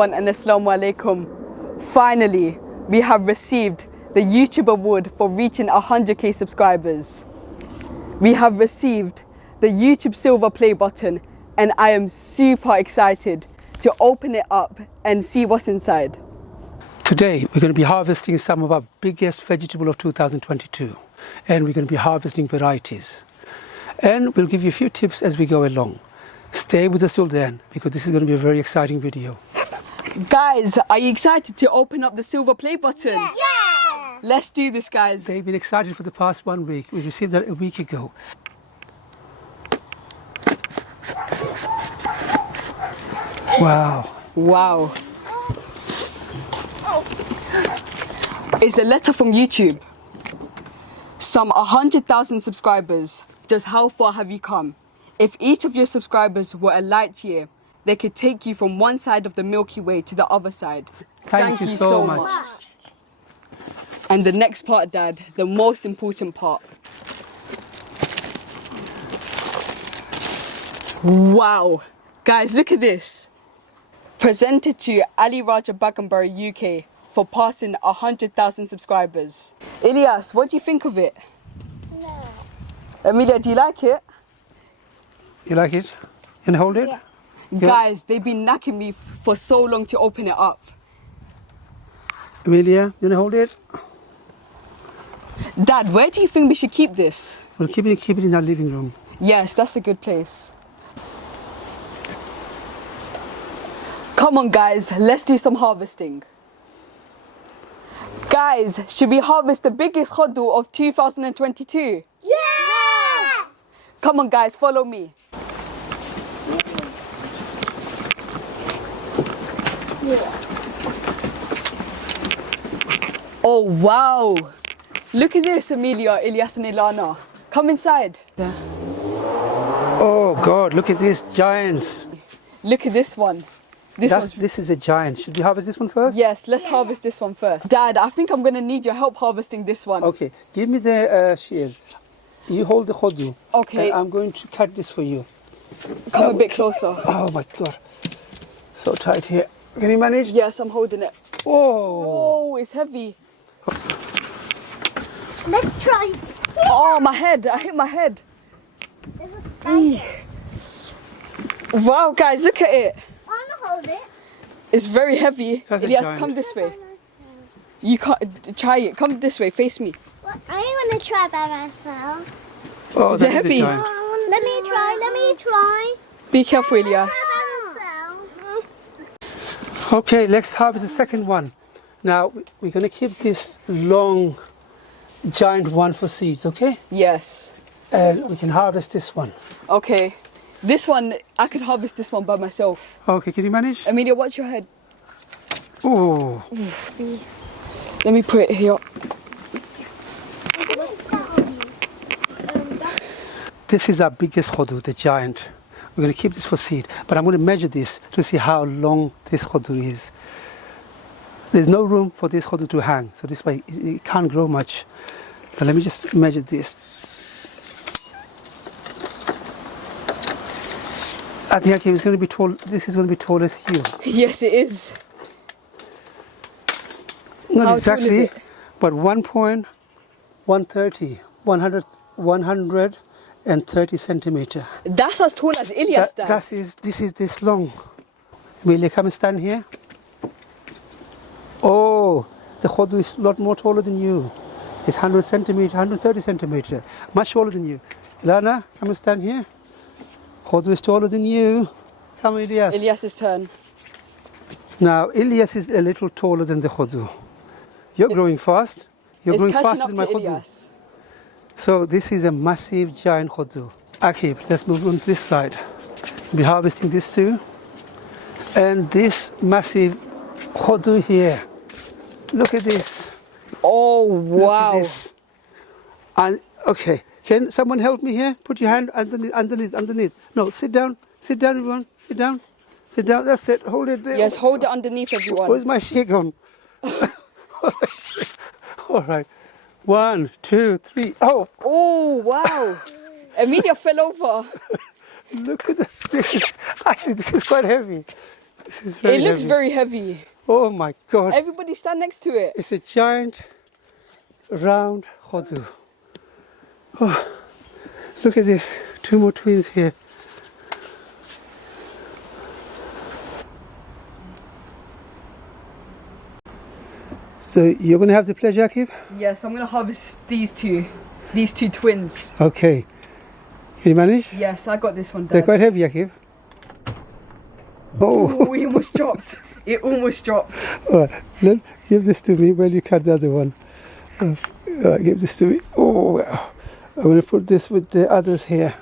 everyone and Assalamu alaikum. Finally, we have received the YouTube award for reaching 100k subscribers. We have received the YouTube silver play button and I am super excited to open it up and see what's inside. Today we're going to be harvesting some of our biggest vegetable of 2022 and we're going to be harvesting varieties. And we'll give you a few tips as we go along. Stay with us till then because this is going to be a very exciting video. Guys, are you excited to open up the silver play button? Yeah. Let's do this, guys. They've been excited for the past 1 week. We received that a week ago. Wow. Wow. It's a letter from YouTube. Some 100,000 subscribers. Just how far have you come? If each of your subscribers were a light year, they could take you from one side of the Milky Way to the other side. Thank you so much. And the next part, Dad, the most important part. Wow. Guys, look at this. Presented to Ali Raja Bagan UK for passing 100,000 subscribers. Ilyas, what do you think of it? No. Amelia, do you like it? You like it? Can you hold it? Yeah. Yeah. Guys, they've been knacking me for so long to open it up. Amelia, you want to hold it? Dad, where do you think we should keep this? We'll keep it in our living room. Yes, that's a good place. Come on, guys, let's do some harvesting. Guys, should we harvest the biggest khodu of 2022? Yeah. Come on, guys, follow me. Oh, wow. Look at this, Amelia, Ilyas and Ilana. Come inside. Oh God, look at these giants. Look at this one. This is a giant. Should we harvest this one first? Yes, let's harvest this one first. Dad, I think I'm going to need your help harvesting this one. Okay, give me the shears. You hold the khodu. Okay. And I'm going to cut this for you. Come a bit closer. Oh my God. So tight here. Can you manage? Yes, I'm holding it. Oh. Oh, it's heavy. Let's try. Oh, my head. I hit my head. There's a spider. Wow, guys, look at it. I'm gonna hold it. It's very heavy. That's a Ilyas, giant. come this way. You can't try it. Come this way. Face me. Well, I want to try by myself. Oh, Is it that heavy? a giant. Let me try. Let me try. Be careful, Ilyas. By myself. Okay, let's harvest the second one. Now, we're going to keep this long, giant one for seeds, okay? Yes. And we can harvest this one. Okay. This one, I could harvest this one by myself. Okay, can you manage? Amelia, watch your head. Oh, Let me put it here. this is our biggest khodu, the giant. We're going to keep this for seed, but I'm going to measure this to see how long this khodu is. There's no room for this khodu to hang, so this way it can't grow much. So let me just measure this. I think it's going to be tall. This is going to be tall as you. Yes, it is. Not How exactly, tall is it? but 130 centimeter. That's as tall as Ilyas, Dad. This is this long. Amelia, come and stand here. Oh, the khodu is a lot more taller than you. It's 100 centimeter, 130 centimeter, much taller than you. Ilana, come and stand here. Khodu is taller than you. Come, Ilyas. Ilyas's turn. Now, Ilyas is a little taller than the khodu. You're growing fast. You're It's growing catching faster up than to my khodu. Ilyas. So this is a massive giant khodu. Akib, let's move on to this side. We'll be harvesting this too. And this massive khodu here. Look at this. Oh, Look wow. at this. And okay, can someone help me here? Put your hand underneath. No, sit down, everyone. Sit down. That's it. Hold it there. Yes, hold it underneath, everyone. Where's my shake on? All right. 1, 2, 3. Oh, Oh, wow. Amelia fell over. look at this. This is quite heavy. This is very It looks heavy. very heavy. Oh my God. Everybody stand next to it. It's a giant round hodu. Oh, look at this. 2 more twins here. So you're going to have the pleasure, Akib? Yes, I'm gonna harvest these two twins. Okay. Can you manage? Yes, I got this one, They're Dad. quite heavy, Akib. Oh. Oh, we almost dropped. It almost dropped. All right, give this to me while you cut the other one. All right, give this to me. Oh, wow. I'm going to put this with the others here.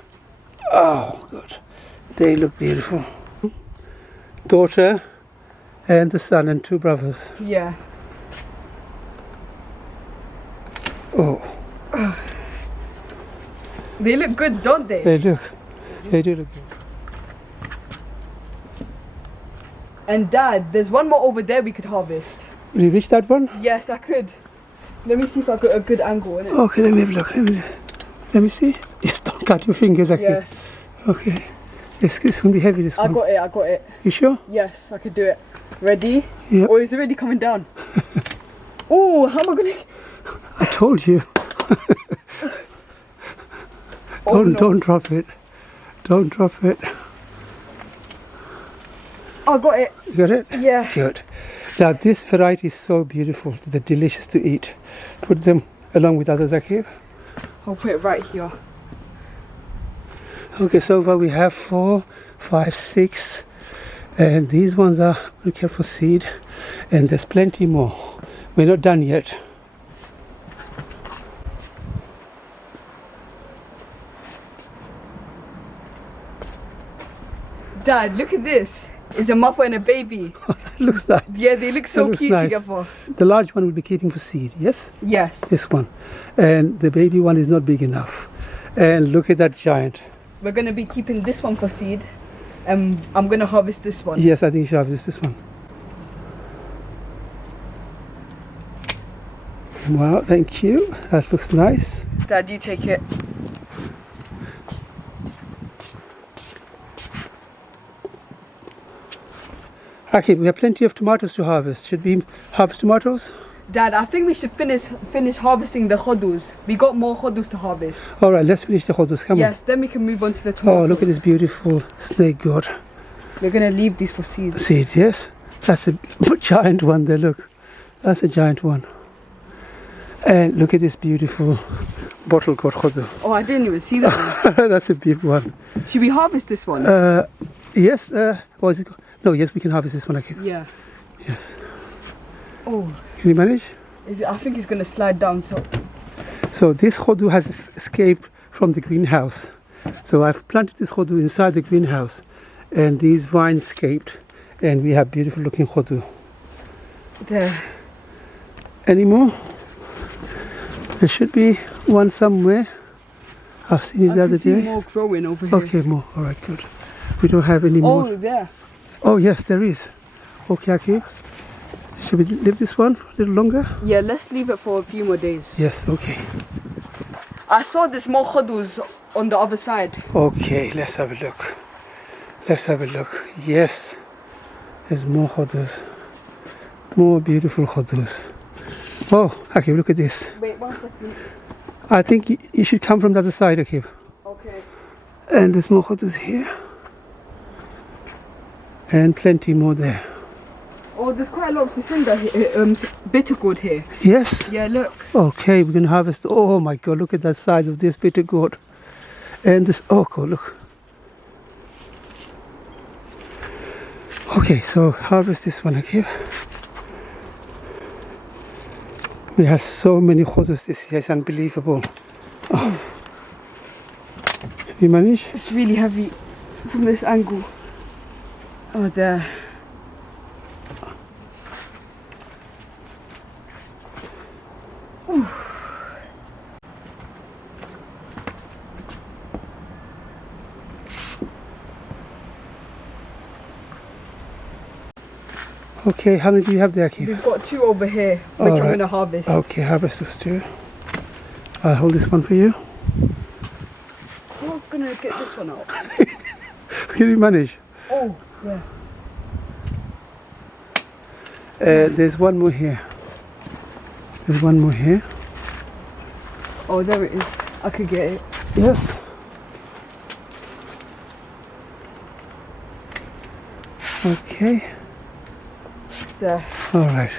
Oh, good. They look beautiful. Daughter and the son and 2 brothers. Yeah. Oh, They look good, don't they? they do look good. And Dad, there's one more over there we could harvest. Will you reach that one? Yes, I could. Let me see if I got a good angle in it. Okay, let me have a look. Let me see. Yes, don't cut your fingers, Akib. Yes, Okay. It's going to be heavy, this I one. got it. You sure? Yes, I could do it. Ready? Yeah. Oh, it's already coming down. Oh, how am I gonna... I told you. Oh, no. Don't drop it. Don't drop it. I got it. You got it? Yeah. Good. Now this variety is so beautiful. They're delicious to eat. Put them along with others, Akib. I'll put it right here. Okay, so far we have 4, 5, 6, and these ones are very careful seed, and there's plenty more. We're not done yet. Dad, look at this. It's a mother and a baby. Looks nice. Yeah, they look so That looks cute nice. together. The large one will be keeping for seed, yes? Yes. This one. And the baby one is not big enough. And look at that giant. We're gonna be keeping this one for seed. I'm gonna harvest this one. Yes, I think you should have this one. Wow, thank you. That looks nice. Dad, you take it. Okay, we have plenty of tomatoes to harvest. Should we harvest tomatoes? Dad, I think we should finish harvesting the khodus. We got more khodus to harvest. All right, let's finish the hodus. Come Yes, then we can move on to the on. tomatoes. Oh, look at this beautiful snake gourd We're gonna leave these for seeds. seed. Yes, that's a giant one there. Look, that's a giant one. And look at this beautiful bottle gourd hodu. Oh, I didn't even see that one. That's a big one. Should we harvest this one? Yes. What is it called? No, yes, we can harvest this one. Okay. Yeah. Yes. Oh, Can you manage? I think it's gonna slide down. So this hodu has escaped from the greenhouse. So I've planted this hodu inside the greenhouse, and these vines escaped, and we have beautiful looking hodu. There. Any more? There should be one somewhere. I've seen it the I other can see day. more growing over here. Okay, more. All right, good. We don't have any more. Oh, there. Oh yes, there is. Okay, okay. Should we leave this one a little longer? Yeah, let's leave it for a few more days. Yes. Okay. I saw there's more khodus on the other side. Okay, let's have a look. Let's have a look. Yes, there's more hodus. More beautiful hodus. Oh, Akib, look at this. Wait 1 second. I think you should come from the other side, Akib. Okay. And there's more hodus here. And plenty more there. Oh, there's quite a lot of sisinga here, bitter gourd here. Yes? Yeah, look. Okay, we can harvest. Oh my God, look at that size of this bitter gourd. And this, oh God, look. Okay, so harvest this one, Akib. We have so many hodus this year, it's unbelievable. Oh. You manage? It's really heavy from this angle. Oh, there. Okay, how many do you have there, Akib? We've got 2 over here, which I'm Alright. going to harvest. Okay, harvest those 2. I'll hold this one for you. I'm going to get this one out. Can you manage? Oh, yeah. There's one more here. There's one more here. Oh, there it is. I could get it. Yes. Okay. There. All right.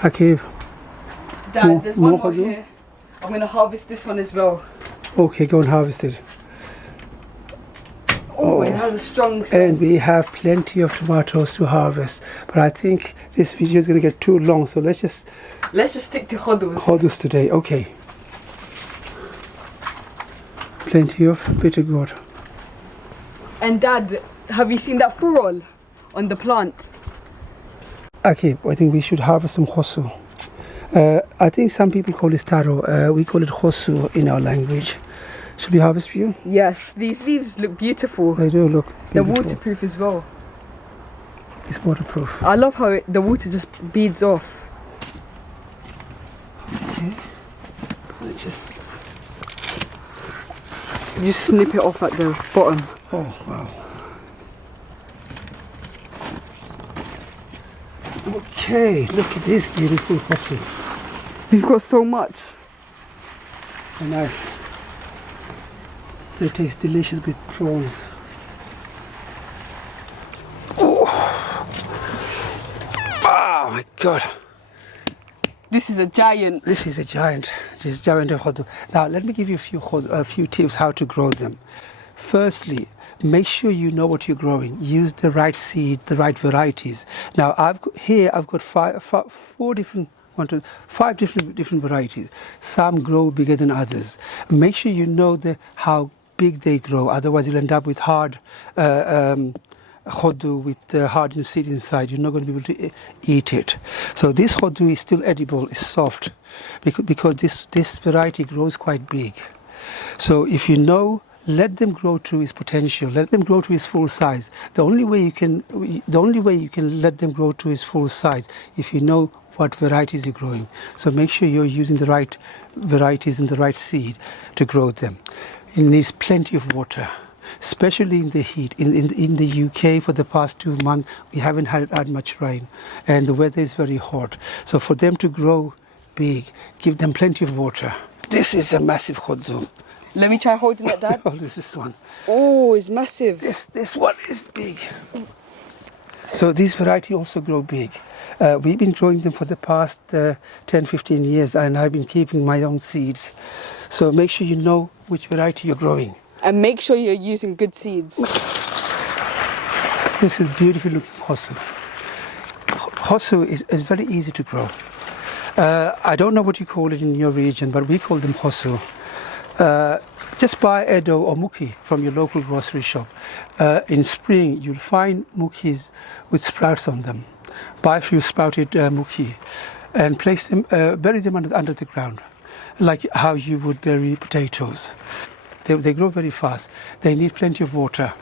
Akib. Dad, there's one more more khodoo? here. I'm going to harvest this one as well. Okay, go and harvest it. Oh, it has a strong And scent. we have plenty of tomatoes to harvest. But I think this video is going to get too long, so let's just stick to khodus. khodus today. Okay. Plenty of bitter gourd. And Dad, have you seen that furrow on the plant? Okay, I think we should harvest some khosu. I think some people call it taro. We call it khosu in our language. Should we harvest for you? Yes. These leaves look beautiful. They do look They're beautiful. waterproof as well. It's waterproof. I love how the water just beads off. Okay. Let's just... You just snip it off at the bottom. Oh, wow. Okay, look at this beautiful khosu. We've got so much. So nice. They taste delicious with prawns. Oh my god. This is a giant. This is a giant. This is giant khodoo. Now let me give you a few tips how to grow them. Firstly, make sure you know what you're growing. Use the right seed, the right varieties. Now I've got five different varieties. Some grow bigger than others. Make sure you know how big they grow. Otherwise, you'll end up with hard khodoo with hard seed inside. You're not going to be able to eat it. So this khodoo is still edible. It's soft because this variety grows quite big. So if you know, let them grow to its potential. Let them grow to its full size. The only way you can let them grow to its full size if you know what varieties you're growing. So make sure you're using the right varieties and the right seed to grow them. It needs plenty of water, especially in the heat. In the UK for the past 2 months, we haven't had much rain and the weather is very hot. So for them to grow big, give them plenty of water. This is a massive khodoo. Let me try holding it, Dad. Oh, this one. Oh, it's massive. This one is big. So these variety also grow big. We've been growing them for the past 10-15 years and I've been keeping my own seeds. So make sure you know which variety you're growing. And make sure you're using good seeds. This is beautiful looking khosu. Khosu is very easy to grow. I don't know what you call it in your region, but we call them khosu. Just buy edo or muki from your local grocery shop. In spring, you'll find mukis with sprouts on them. Buy a few sprouted muki and place them, bury them under the ground, like how you would bury potatoes. They grow very fast. They need plenty of water.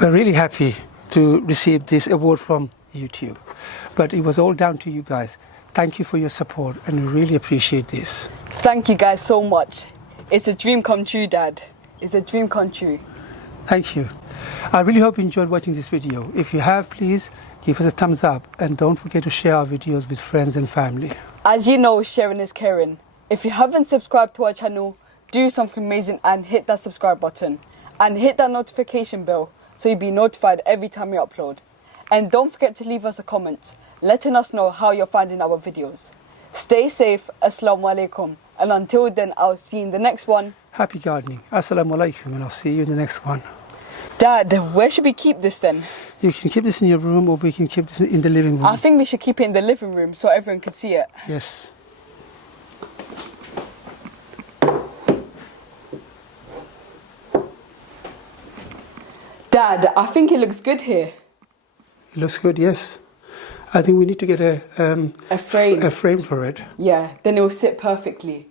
We're really happy to receive this award from YouTube, but it was all down to you guys. Thank you for your support and we really appreciate this. Thank you guys so much. It's a dream come true, Dad. It's a dream come true. Thank you. I really hope you enjoyed watching this video. If you have, please give us a thumbs up and don't forget to share our videos with friends and family. As you know, sharing is caring. If you haven't subscribed to our channel, do something amazing and hit that subscribe button. And hit that notification bell so you'll be notified every time we upload. And don't forget to leave us a comment, letting us know how you're finding our videos. Stay safe. Assalamu alaikum. And until then, I'll see you in the next one. Happy gardening. Assalamu alaikum, and I'll see you in the next one. Dad, where should we keep this then? You can keep this in your room or we can keep this in the living room. I think we should keep it in the living room so everyone can see it. Yes. Dad, I think it looks good here. It looks good, yes. I think we need to get a A frame. frame for it. Yeah, then it will sit perfectly.